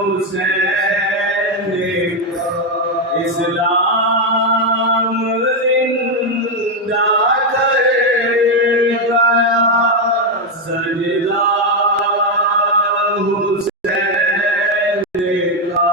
हुसैन इस्लाम जिंदा कर गया सजदा हुसैन का।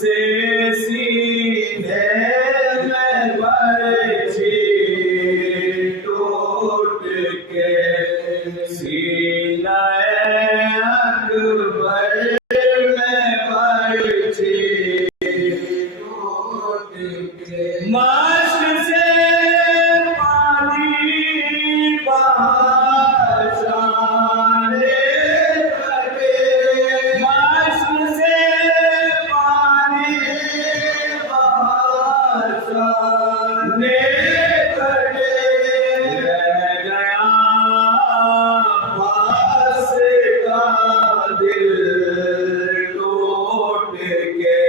से सीने में बरछी टूट के सीना अकबर में बरछी टूट के मश्क से पानी बहाने लगे मश्क से पानी बहाने लगे रह गया पास का दिल टूट के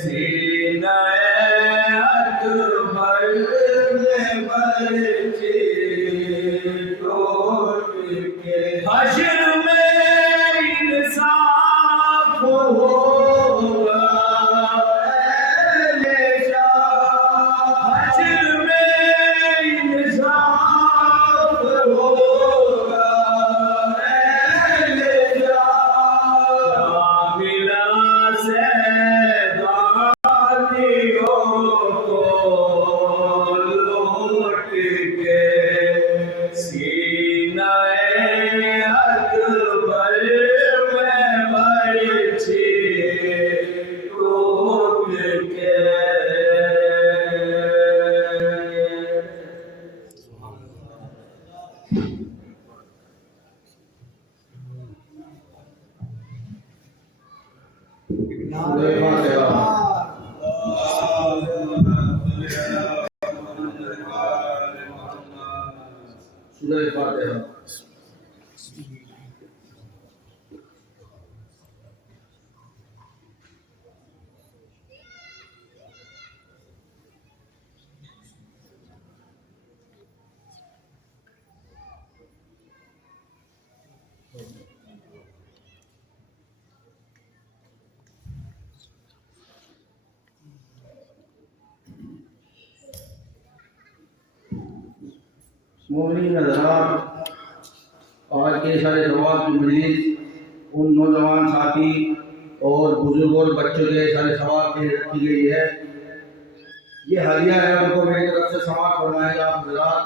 सीना अकबर में बरछी टूट के हश्र में इंसाफ होगा हमेशा हश्र में इंसाफ होगा हमेशा मिला से दानियों को लौट के सीना अकबर में बरछी टूट के सूरह फातिहा। मोमिन हज़रात, आज के सारे जवाब की मजलिस उन नौजवान साथी और बुजुर्ग और बच्चों के सारे सवाल के लिए रखी गई है। ये हदिया है, उनको मेरी तरफ से समाप्त फरमाएगा आप हज़रात।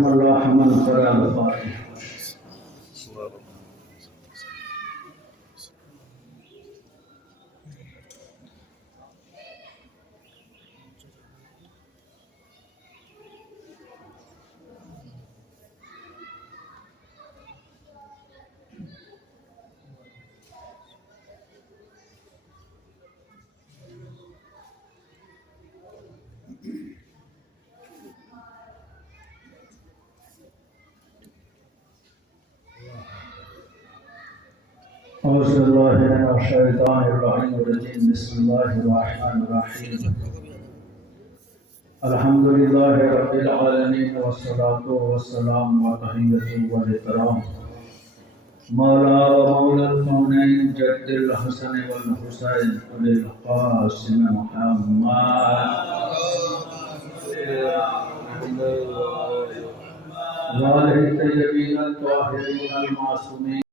रहमल्लाह मन फरा बफातिहा। अल्हम्दुलिल्लाहि रब्बिल आलमीन वस्सलातु वस्सलामु व तहियतु व इकराम मौला व मौलल कौनैन जद्दिल हसन वल हुसैन अबिल कासिम मुहम्मद वालिहि तय्यबीन अल-ताहिरीन अल-मासूमीन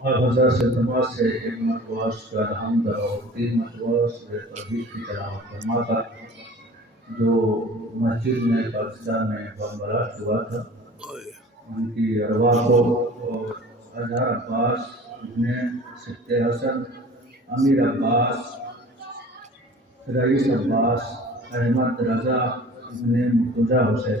और हज़रत से नमाज से एक मरतबा सूरह अलहम्द और 3 मरतबा सूरह तौहीद की तिलावत फरमाता। जो मस्जिद में पाकिस्तान में बम ब्लास्ट हुआ था, उनकी अरवाह को और अजहर अब्बास इब्ने सिद्दे हसन, अमीर अब्बास, रईस अब्बास, अहमद रजा इब्ने मुर्तज़ा हुसैन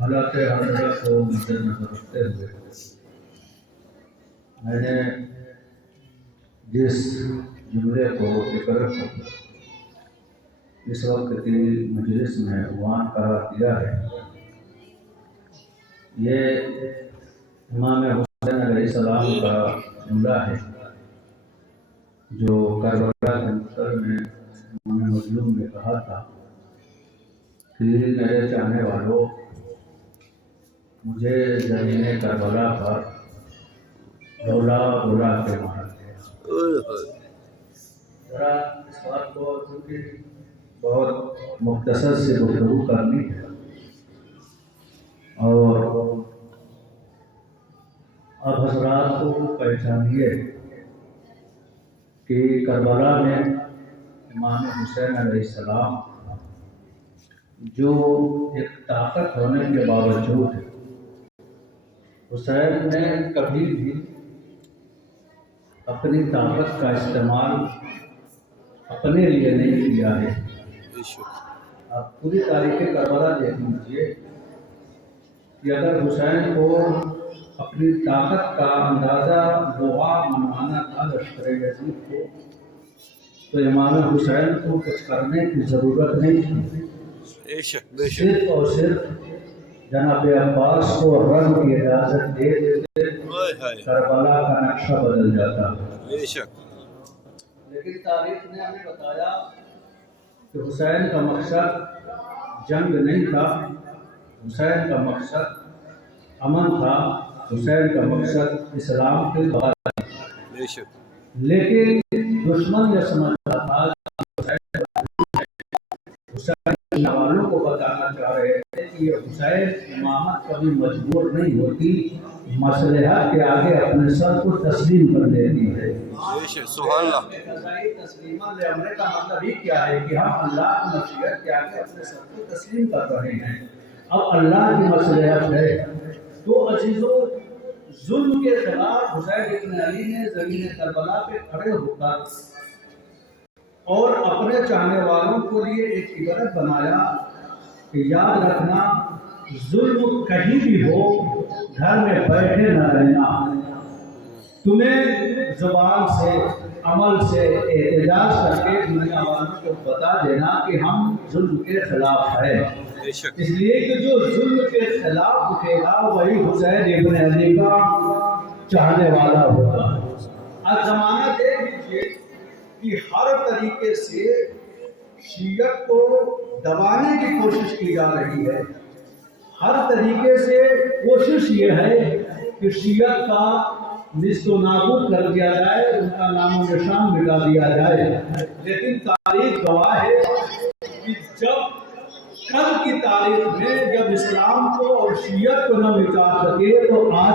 हालात हज़रत को मद्देनज़र रखते हुए मैंने जिस जुमले को जिक्र इस वक्त की मजलिस में उन्वान करार दिया है, ये इमाम हुसैन अलैहिस्सलाम का जुमला है जो करबला के मुक़्तल में उन्होंने मज़लूम ने कहा था कि मेरे चाहने वालों, मुझे ज़मीन करबला पर रोला रोला के मारा गया। जरा इस बात को क्योंकि बहुत मुख्तसर से गुफ्तगू करनी है और अब हज़रात को पहचानिए कि करबला में इमाम हुसैन अलैहिस्सलाम जो एक ताकत होने के बावजूद हुसैन ने कभी भी अपनी ताकत का इस्तेमाल अपने लिए नहीं किया है। आप पूरी तारीख़ करबला देख लीजिए कि अगर हुसैन को अपनी ताकत का अंदाज़ा दुआ मनवाना था लश्कर यज़ीद को, तो इमाम हुसैन को कुछ करने की ज़रूरत नहीं थी। सिर्फ और सिर्फ जनाब अब्बास को रंग की इजाज़त दे देते, करबला का नक्शा बदल जाता। लेकिन तारीख ने हमें बताया कि हुसैन का मकसद जंग नहीं था, हुसैन का मकसद अमन था, हुसैन का मकसद इस्लाम के बाद। लेकिन दुश्मन यह समझता था, हुसैन वालों को बताना चाह रहे थे कि ये हुसैन इमामत कभी मजबूर नहीं होती, मसलहत के आगे अपने सर को तस्लीम कर देती है। तस्लीमा ले अमरे का मतलब ही क्या है कि हम अल्लाह की मशीयत के आगे अपने सर को तस्लीम कर रहे हैं। अब अल्लाह की मसलहत है तो अजीजों, जुल्म के खिलाफ हुसैन इब्न अली ने ज़मीन करबला पे खड़े होकर और अपने चाहने वालों को लिए एक इबारत बनाया कि याद रखना, जुल्म कहीं भी हो घर में बैठे न रहना। तुम्हें जुबान से, अमल से एहतजाज करके दुनिया वालों को बता देना कि हम जुल्म के खिलाफ है। इसलिए कि जो जुल्म के खिलाफ उठेगा वही हुसैन इब्न अली का चाहने वाला होगा। आज जमाना देख लीजिए कि हर तरीके से शियत को दबाने की कोशिश की जा रही है। हर तरीके से कोशिश ये है कि शियत का निस्तो नाबूद कर दिया जाए, उनका नामो निशान मिटा दिया जाए। लेकिन तारीख गवाह है कि जब कल की तारीख में जब इस्लाम को और शियत को न मिटा सके तो आज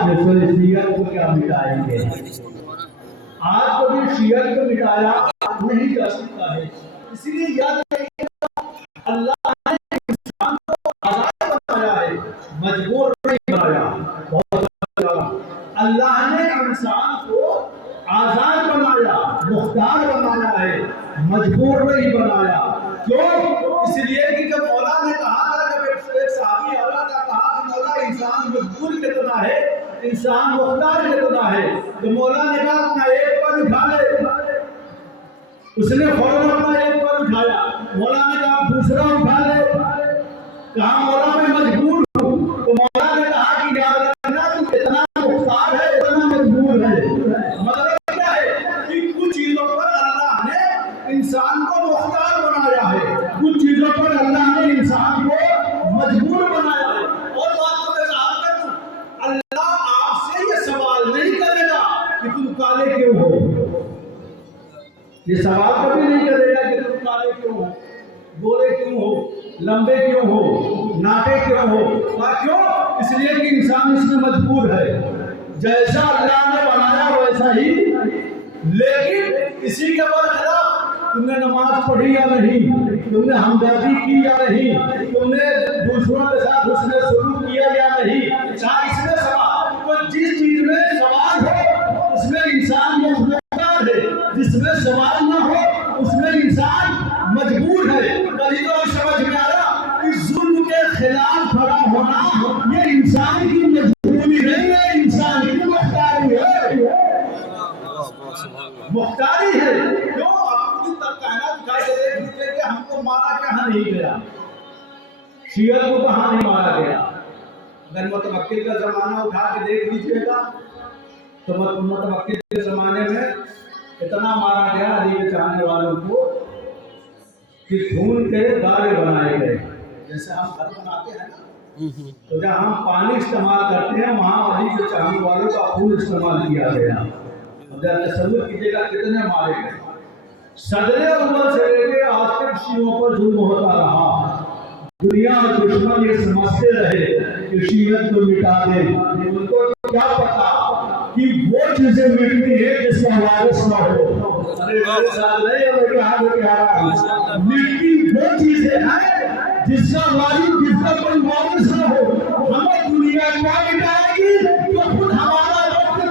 शियत को क्या मिटाएंगे। आज को भी शियत को मिटाया नहीं जा सकता है। इसलिए याद रखिए, अल्लाह ने इंसान को आजाद बनाया है, मजबूर नहीं बनाया। बहुत अल्लाह ने इंसान को आजाद बनाया, मुख्तार बनाया है, मजबूर नहीं बनाया। क्यों? इसलिए कि जब मौला ने कहा था, जब एक सहाबी आया था, कहा कि मौला इंसान मजबूर कितना है, इंसान मुख्तार कितना है, तो मौला ने कहा अपना एक पर उठा ले। उसने फौरन अपना एक पर उठाया। मौला ने कहा दूसरा उठा ले। कहा मौला मैं मजबूर हूँ। तो मौला ने कहा कि याद रखना तू कितना मुख्तार है, इतना मजबूर है। मतलब क्या है कि कुछ चीजों पर अल्लाह ने इंसान को मुख्तार बनाया है, कुछ चीजों पर अल्लाह ने इंसान को मजबूर बनाया है। और बात को वजाहत कर दूं, अल्लाह आपसे ये सवाल नहीं करेगा कि तुम काले क्यों हो। ये सवाल कभी नहीं करेगा कि तुम काले क्यों हो, गोरे क्यों हो, लंबे क्यों हो, नाटे क्यों हो। क्यों? इसलिए कि इंसान इसमें मजबूर है। जैसा अल्लाह ने बनाया वैसा ही। लेकिन इसी के बरखिलाफ तुमने नमाज पढ़ी या नहीं, तुमने हमदर्दी की या नहीं, तुमने दूसरों के साथ उसने सलूक किया या नहीं। इसमें सवाल, तो जिस चीज में सवाल हो उसमें इंसान मुख्तार है, जिसमें सवाल न हो उसमें इंसान मजबूर है। कभी तो समझ में आ रहा कि जुल्म के खिलाफ खड़ा होना ये इंसान की मजबूरी नहीं है, इंसान की मुख्तारी है। मुख्तारी है। क्यों? अपनी तक कहना दिखाई दे रही है कि हमको मारा कहाँ नहीं गया, शियत को कहाँ नहीं मारा गया। अगर मुतवक्किल का जमाना उठा के देख लीजिएगा तो मुतवक्किल के जमाने में इतना मारा गया अली के चाहने वालों को कि खून के दारे बनाए गए। जैसे हम घर बनाते हैं ना, तो जब हम पानी इस्तेमाल करते हैं वहाँ अली के चाहने वालों का खून इस्तेमाल किया गया। तसव्वुर कीजिएगा कितने मारे गए। सदरे अव्वल से लेके आज तक शियों पर जुल्म होता रहा। दुनिया और दुश्मन ये समझते रहे कि शियत को मिटा दे। उनको क्या पता कि वो चीजें मिटती है जिसका वारिस न हो। मिट्टी वो चीजें हैं जिसका वारिस, जिसका कोई वारिस न हो। हमें दुनिया क्या मिटाएगी तो खुद हमारा वक्त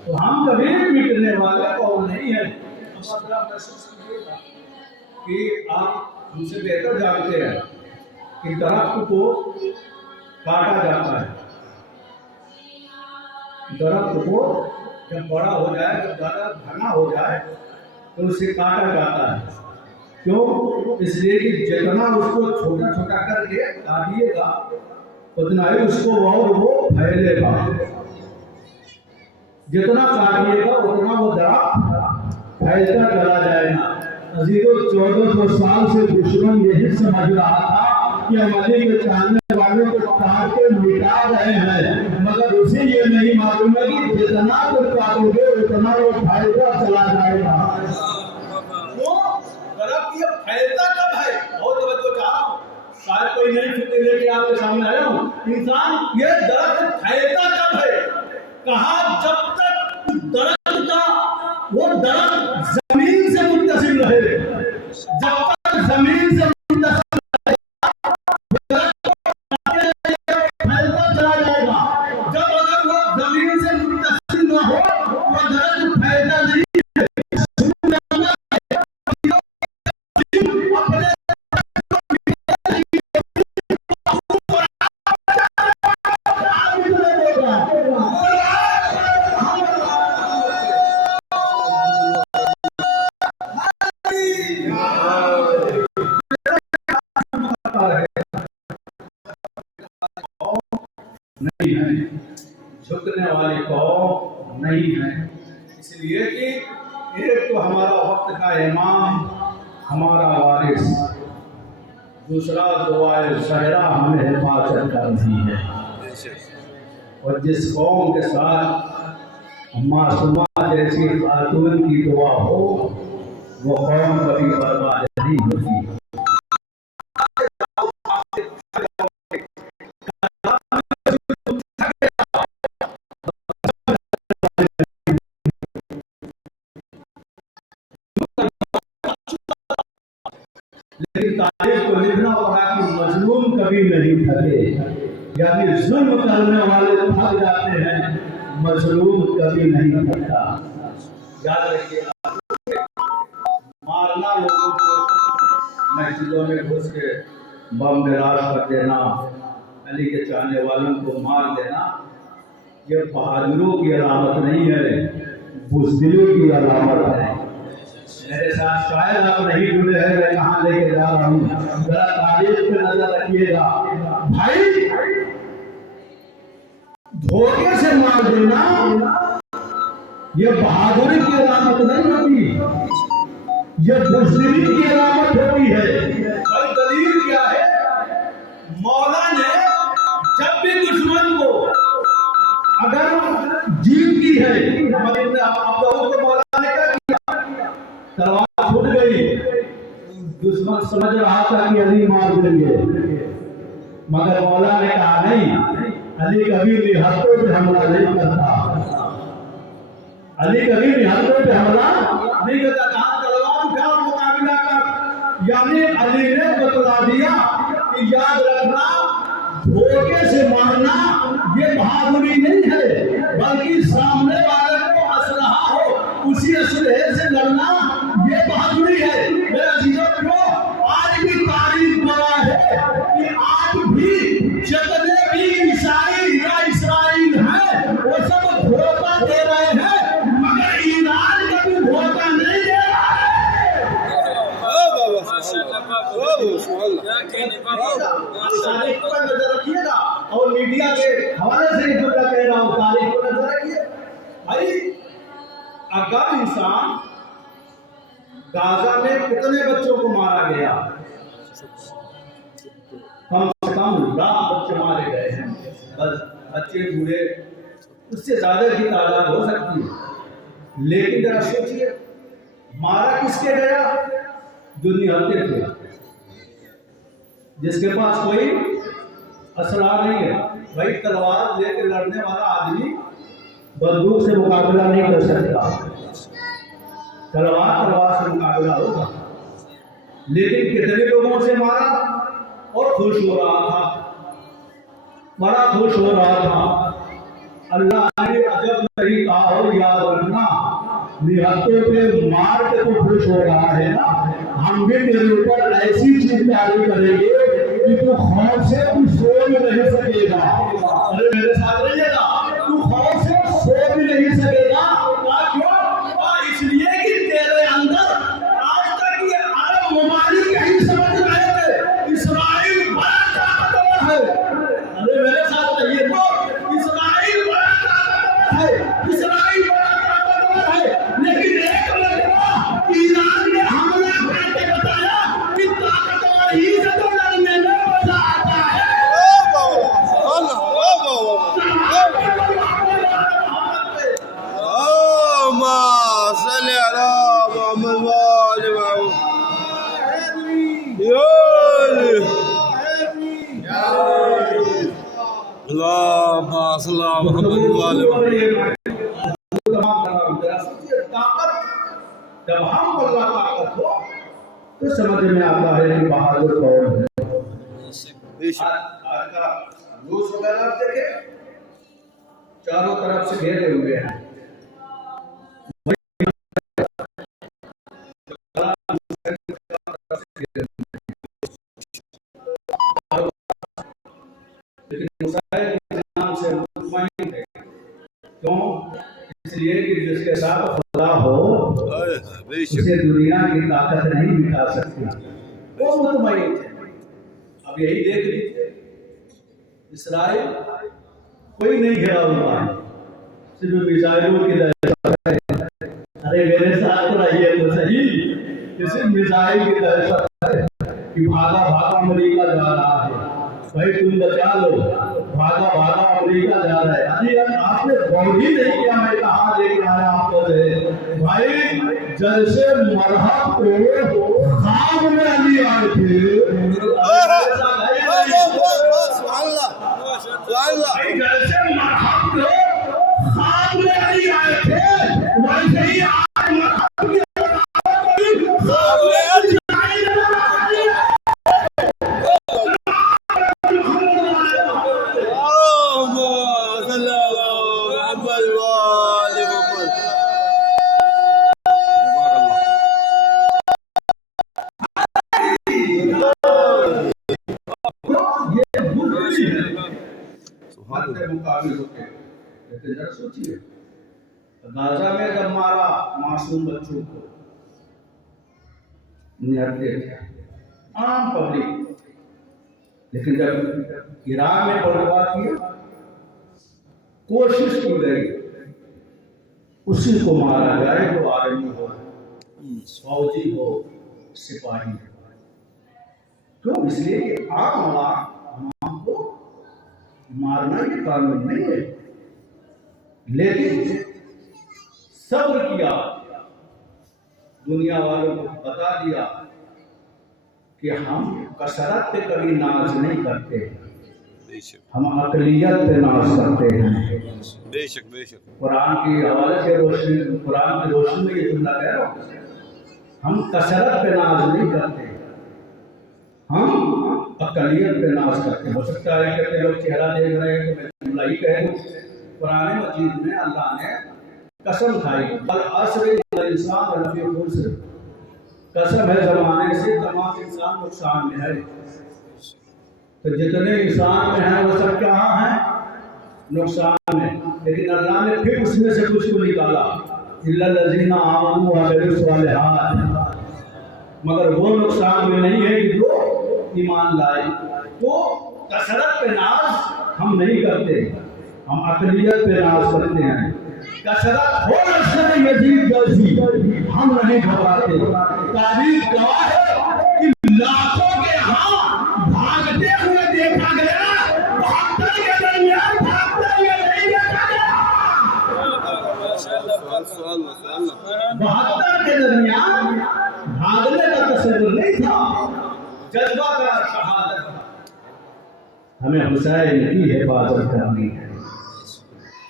तो हम कभी मिटने वाले कौन नहीं है। महसूस कीजिएगा कि आप हमसे बेहतर जानते हैं कि दरख्त को काटा जाता है। दरख्त को जब बड़ा हो जाए, जब ज़्यादा घना हो जाए तो उसे काटा जाता है। क्यों? इसलिए कि जितना उसको छोटा छोटा करके काटिएगा उतना ही उसको और वो फैलेगा। जितना काटिएगा उतना वो दरख्त फैलता चला जाएगा। अजीजों, 1400 साल से दुश्मन यही समझ रहा था कि हम अली के चाहने वालों को काट के मिटा रहे हैं, मगर उसे ये नहीं मालूम है कि जितना तो काटोगे उतना वो फैलता चला जाएगा। ये फैलता कब है? बहुत तवज्जो चाह रहा हूँ, शायद कोई नई फिक्र लेके आपके सामने आया हूँ। इंसान ये दर्द फैलता कब है? कहा जब तक दर्द नहीं है, झुकने वाली कौम नहीं है। इसलिए कि एक तो हमारा वक्त का इमाम, हमारा वारिस, दूसरा दुआए सहरा हमें हिफाजत कर रही है। और जिस कौम के साथ मासूमा जैसी खातून की दुआ हो, वो कौम कभी बर्बाद नहीं होती। लेकिन तारीख को लिखना पड़ा कि मजलूम कभी नहीं थके, यानी जुल्म करने वाले थक जाते हैं, मजलूम कभी नहीं थकता। याद रखिएगा, मारना लोगों को मस्जिदों में घुस के बम गिरास कर देना, अली के चाहने वालों को मार देना, ये बहादुरों की अलामत नहीं है, बुज़दिलों की अलामत है। मेरे साथ शायद आप नहीं जुड़े हैं, मैं कहाँ लेके जा रहा हूँ, जरा तारीख पे नजर रखिएगा। भाई, धोखे से मार देना ये बहादुरी की अलामत नहीं होती, ये बुज़दिली की अलामत होती है। और दलील क्या है? मौला ने जब भी दुश्मन को अगर जीत की है, आप लोगों को मौला ने क्या किया? तलवार छूट गई, दुश्मन समझ रहा था कि अली मार देंगे, मगर मौला ने कहा नहीं, अली कभी निहत्तों पे हमला नहीं करता, अली कभी निहत्तों पे हमला नहीं करता। कहा तलवार उठा मुकाबला कर, यानी अली ने बतला दिया कि याद रखना, धोखे से मारना ये बहादुरी नहीं है, बल्कि सामने वाले को असलहा हो, उसी असलहे से लड़ना ये बहादुरी है। मेरे अजीजों, आज भी तारीख गवाह है कि आज भी जितने भी ईसाई या इसराइल हैं, वो सब धोखा दे रहे हैं, मगर ईरान कभी धोखा नहीं दे रहा है। तारीख पर नजर रखिएगा, और मीडिया के हवाले से जो मैं कह रहा हूँ, तारीख पर नजर रखिए। भाई, अगर इंसान गाजा में कितने बच्चों को मारा गया, कम से कम लाख बच्चे मारे गए हैं, बस बच्चे बूढ़े उससे ज्यादा की तादाद हो सकती है। लेकिन जरा सोचिए, मारा किसके गया? जो निहत्थे थे, जिसके पास कोई असला नहीं है। भाई, तलवार लेकर लड़ने वाला आदमी बंदूक से मुकाबला नहीं कर सकता, तलवार से मुकाबला होगा। लेकिन कितने लोगों से मारा और खुश हो रहा था, बड़ा खुश हो रहा था। अल्लाह ने अजब नहीं कहा हो, याद रखना, निहत्तों पे मार के तो खुश हो रहा है ना, हम भी तेरे ऊपर ऐसी चीज जारी करेंगे कि तू खौफ से तू सो भी नहीं सकेगा। अरे मेरे साथ रहिएगा, तू खौफ से सो भी नहीं सकेगा। क्यों? इसलिए कि तेरे अंदर आज तक ये अरब ममालिक यही समझ रहे थे इसराइल बड़ा ताकतवर है। अरे मेरे साथ रहिए, तो इसराइल बड़ा ताकतवर है, इसराइल बड़ा ताकतवर है। लेकिन एक मरतबा ईरान ने हमला करके बताया कि ताकतवर ही से तो लड़ने में मजा आता है। जब हम अल्लाह ताकत हो तो समझ में आता है कि बहादुर कौन है। आज का रूस वगैरह आप देखे, चारों तरफ से घेरे हुए हैं। नाम से मुतमईन है। क्यों? इसलिए कि जिसके साथ खुदा हो उसे दुनिया की ताकत नहीं मिटा सकती, वो मुतमईन थे। अब यही देख लीजिए, इसराइल कोई नहीं घेरा हुआ है, सिर्फ मिसाइलों की दहशत है। अरे मेरे साथ तो रहिए तो सही, सिर्फ मिसाइल की दहशत है कि भागा भागा अमेरिका जा रहा है, भाई तुम बचा लो, भागा भागा अमेरिका जा रहा है। अरे यार आपने गौर ही नहीं किया मैं कहाँ लेके आया आपको से भाई। जैसे मरहब को खाब में अली आए थे, जैसे मरहब को खाब में अली आए थे, वैसे ही आज मरहब की मुकाबिल होते हैं। लेकिन जरा सोचिए, गाजा में जब मारा मासूम बच्चों को, निहत्ते थे आम पब्लिक, लेकिन जब ईरान में बर्बाद किया, कोशिश की गई उसी को मारा जाए जो आर्मी हो, फौजी हो, सिपाही हो। क्यों? इसलिए कि आम आवाम को मारना ये कानून नहीं है, लेकिन सब्र किया, दुनिया वालों को बता दिया कि हम कसरत पे कभी नाज नहीं करते, हम अकलियत पे नाज करते हैं। बेशक बेशक। कुरान के हवाले से रोशनी, कुरान की रोशनी में ये जुमला कह रहा हूँ, हम कसरत पे नाज नहीं करते, हम अकलियत पे नाज करते। हो सकता है कि लोग चेहरा देख रहे हैं तो मैं जुमला ही कह दूं। कुरान मजीद में अल्लाह ने कसम खाई, बल अस्र इंसान लफी खुस्र, कसम है जमाने से तमाम इंसान नुकसान में है। तो जितने इंसान में हैं वो सब कहाँ हैं? नुकसान में। लेकिन अल्लाह ने फिर उसमें से कुछ को निकाला, इल्लल्लज़ीना आमनू व अमिलुस सालिहात, मगर वो नुकसान में नहीं है कि जो ईमान लाए। तो कसरत पे नाज हम नहीं करते, हम अकलियत पे नाज करते हैं। कसरत हो नस्ल यजीद जैसी हम नहीं घबराते। तारीख गवाह है कि लाखों के यहाँ भागते हुए देखा गया, 72 के दरमियान भागते हुए नहीं देखा गया। 72 के दरमियान भागने का तस्वीर नहीं था, जज्बा का शहादत। हमें हुसैन की हिफाजत करनी है,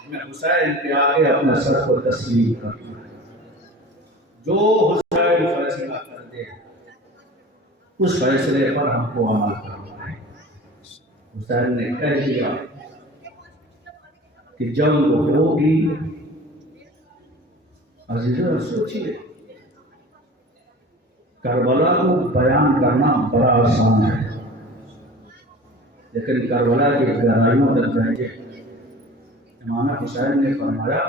हमें हुसैन के आगे अपना सर को तस्लीम करना है। जो हुसैन फैसला करते हैं उस फैसले पर हमको अमल करना है। हुसैन ने कह दिया कि जंग होगी, अजीजों सोचिए, करबला को बयान करना बड़ा आसान है, लेकिन करबला की गहराइयों तक जाएंगे। इमाम हुसैन ने फरमाया,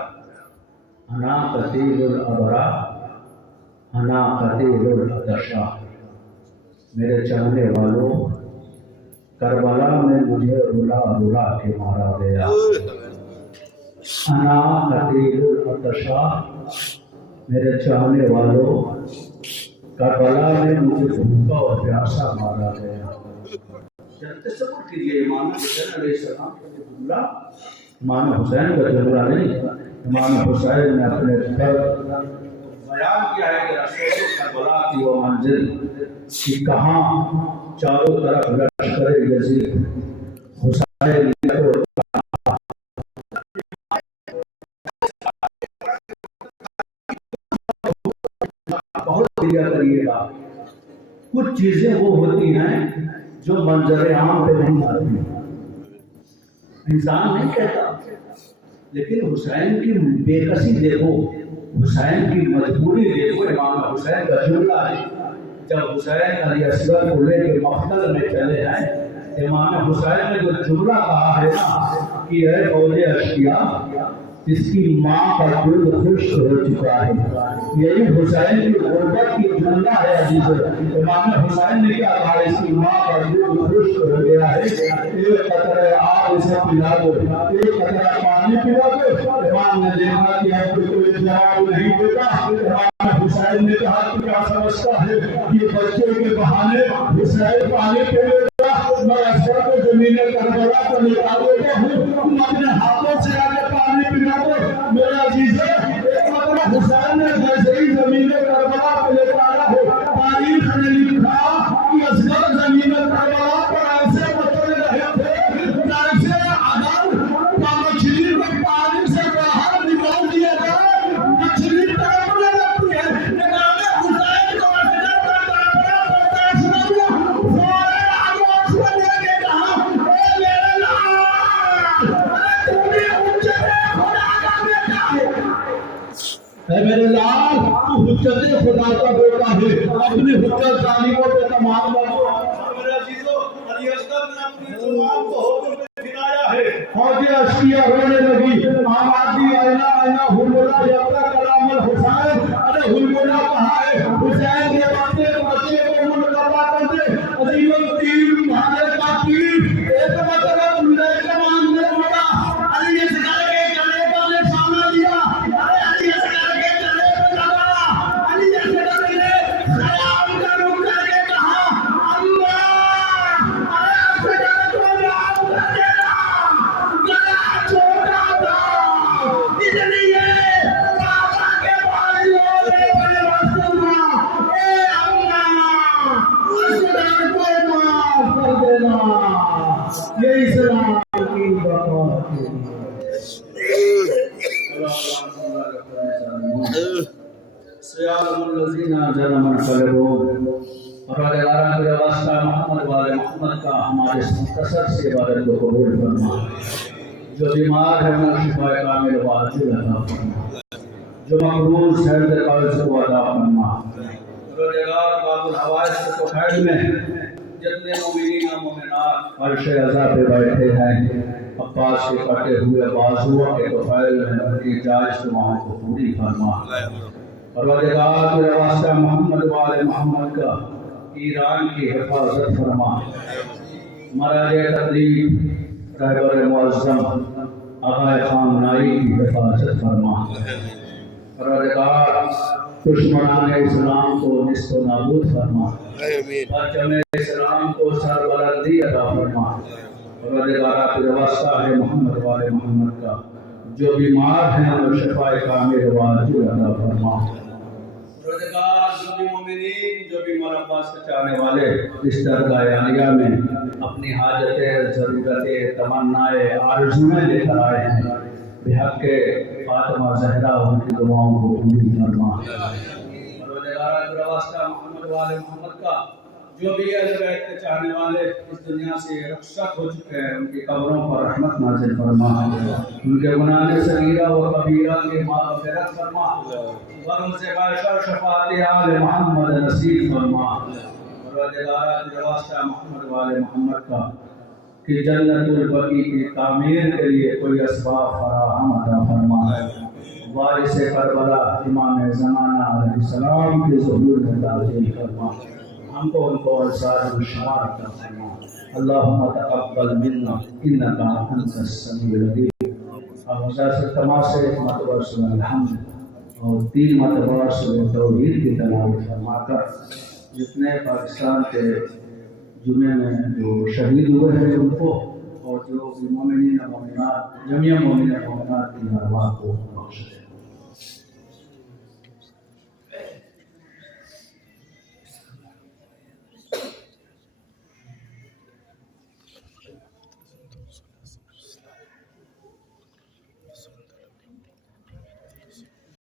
अना कतीलुल अबरा अना कतीलुल अदशा, मेरे चाहने वालों, करबला में मुझे रुला रुला के मारा गया। अना कतीलुल अदशा, मेरे चाहने वालों, करबला में मुझे भूखा और प्यासा मारा गया। तसव्वुर कीजिए, इमाम हुसैन अलैहिस्सलाम का जुमला, इमाम हुसैन का जुमला नहीं, इमाम हुसैन ने अपने बयान किया है कि रसूल करबला की वो मंजिल कि कहाँ चारों तरफ लश्कर यजीद, हुसैन को बहुत दिया करिएगा। कुछ चीजें वो होती हैं जो मंजर आम पे नहीं आती, इंसान नहीं कहता, लेकिन हुसैन की बेकसी देखो, हुसैन की मजबूरी देखो। इमाम हुसैन का जुमला है, जब हुसैन अली असगर को लेकर मक्तल में चले हैं, इमाम हुसैन ने जो जुमला कहा है ना कि है फौजे अशकिया, जिसकी माँ का दूध खुश्क हो चुका है। यही हुसैन की गुर्बत की जुमला है अजीज। इमाम हुसैन ने क्या कहा, इसकी माँ का दूध खुश्क हो गया है, एक कतरा आप इसे पिला दो, एक कतरा पानी पिला दो। इमाम ने देखा कि अब कोई जवाब नहीं देता। इमाम हुसैन ने कहा कि क्या समझता है कि बच्चे के बहाने हुसैन पानी पिलेगा, मैं असर को जमीन करबला को निकालेगा हूँ, तुम अपने हाथों से आगे पानी पिला दो। मेरा अजीज है, एक मतलब हुसैन ने जैसे ही जमीन करबला पे लेकर आया हो, तारीख ने लिखा कि असगर जमीन करबला पर ऐसे बच्चे रहे थे जैसे अगर मछली को पानी से बाहर निकाल दिया जाए, मछली तड़पने लगती है। इमाम हुसैन को असगर का करबला बर्दाश्त न हुआ, फौरन आगे उसको लेके कहा, ए मेरे लाल, अरे तूने हुज्जत खुदा का बेटा है, मेरे लाल तू हुज्जत खुदा का बेटा है, अपनी हुज्जत जालिमों पे तमाम करो। मेरे अजीजों, अली असगर ने अपनी जुबान को हुक्म में फिराया है और ये अश्किया रोने लगी। आबादी आईना आईना हुलमुला यात्रा कलामल हुसैन, अरे हुलमुला कहा है, हुसैन के बच्चे को मुनकबा कर दे। अजीजों, तीर भाने का तीर एक मतलब तुमने कमान ने मोड़ा, अली असगर के गले का निशाना लिया, अरे अली असगर के गले पे लगाया। अली असगर ने सलाम का रुख करके कहा, अल्लाह, अरे असगर को माफ कर देना, गला छोटा था, इसलिए बाबा के भाइयों ने बड़े मसूमा, ए अम्मा, असगर को माफ कर देना। ये इस्लाम की बात है। मोहम्मद का हमारे मुख्तसर से इबादत को कबूल फरमा। जो बीमार है उन्हें शिफाए कामिल व आजिल अता फरमा, जो मकरूज है उनके कर्ज को अदा फरमा। रोज़गार बाबुल हवाइज के तोहैद में जितने मोमिनीन और मोमिनात अर्शे अज़ा पे बैठे हैं, अब्बास के कटे हुए बाजुओं के तोहैद में उनकी जायज़ दुआओं को पूरी फरमा। रोज़गार के वास्ता मोहम्मद वाले मोहम्मद का ईरान की हिफाजत फरमा। मराजे तकलीफ रहबर मुअज़्ज़म आग़ाए ख़ामनाई की हिफाजत फरमा। रोज़गार दुश्मनान इस्लाम को निस्त नाबूद फरमा, परचम इस्लाम को सरबलंदी अता फरमा। रोज़गार के वास्ता है मोहम्मद वाले मोहम्मद का जो बीमार हैं उन्हें शिफाए कामिल व आजिल अता फरमा। रोज़गार जो भी मोमिनीन, जो भी मौला अब्बास के चाहने वाले इस दरगाह आलिया में अपनी हाजतें, ज़रूरतें, तमन्नाएं, आरज़ुएं लेकर आए हैं, बेहक के फातिमा ज़हरा उनकी दुआओं को पूरी फरमा। रोज़गार के वास्ता मोहम्मद वाले मोहम्मद का जो भी अहले बैत के चाहने वाले इस दुनिया से रुखसत हो चुके हैं, उनकी कब्रों पर रहमत नाज़िल फरमा, उनके गुनाह सगीरा व कबीरा की मग़फ़िरत फरमा, वरम से बाशर शफ़ाअत आले मोहम्मद नसीब फरमा। रोज़गार के वास्ता मोहम्मद वाले मोहम्मद का कि जन्नतुल बकी की तामीर के लिए कोई असबाब फराहम अता फरमा। वारिस करबला इमाम ज़माना अलैहिस्सलाम के ज़ुहूर में ताज़ील फरमा, हमको उनको अंसार शुमार अता फरमा। अल्लाहुम्मा तक़ब्बल मिन्ना इन्नका अंतस समीउल अलीम। अब से तमाशे मतबर सुबह हम्द और 3 मतबर सुबह तौहीद की तलावत फरमाकर जितने पाकिस्तान के जुमे में जो शहीद हुए हैं उनको और जो मोमिनीन मोमिनात जमीया मोमिनीन मोमिनात की अरवाह को बख्श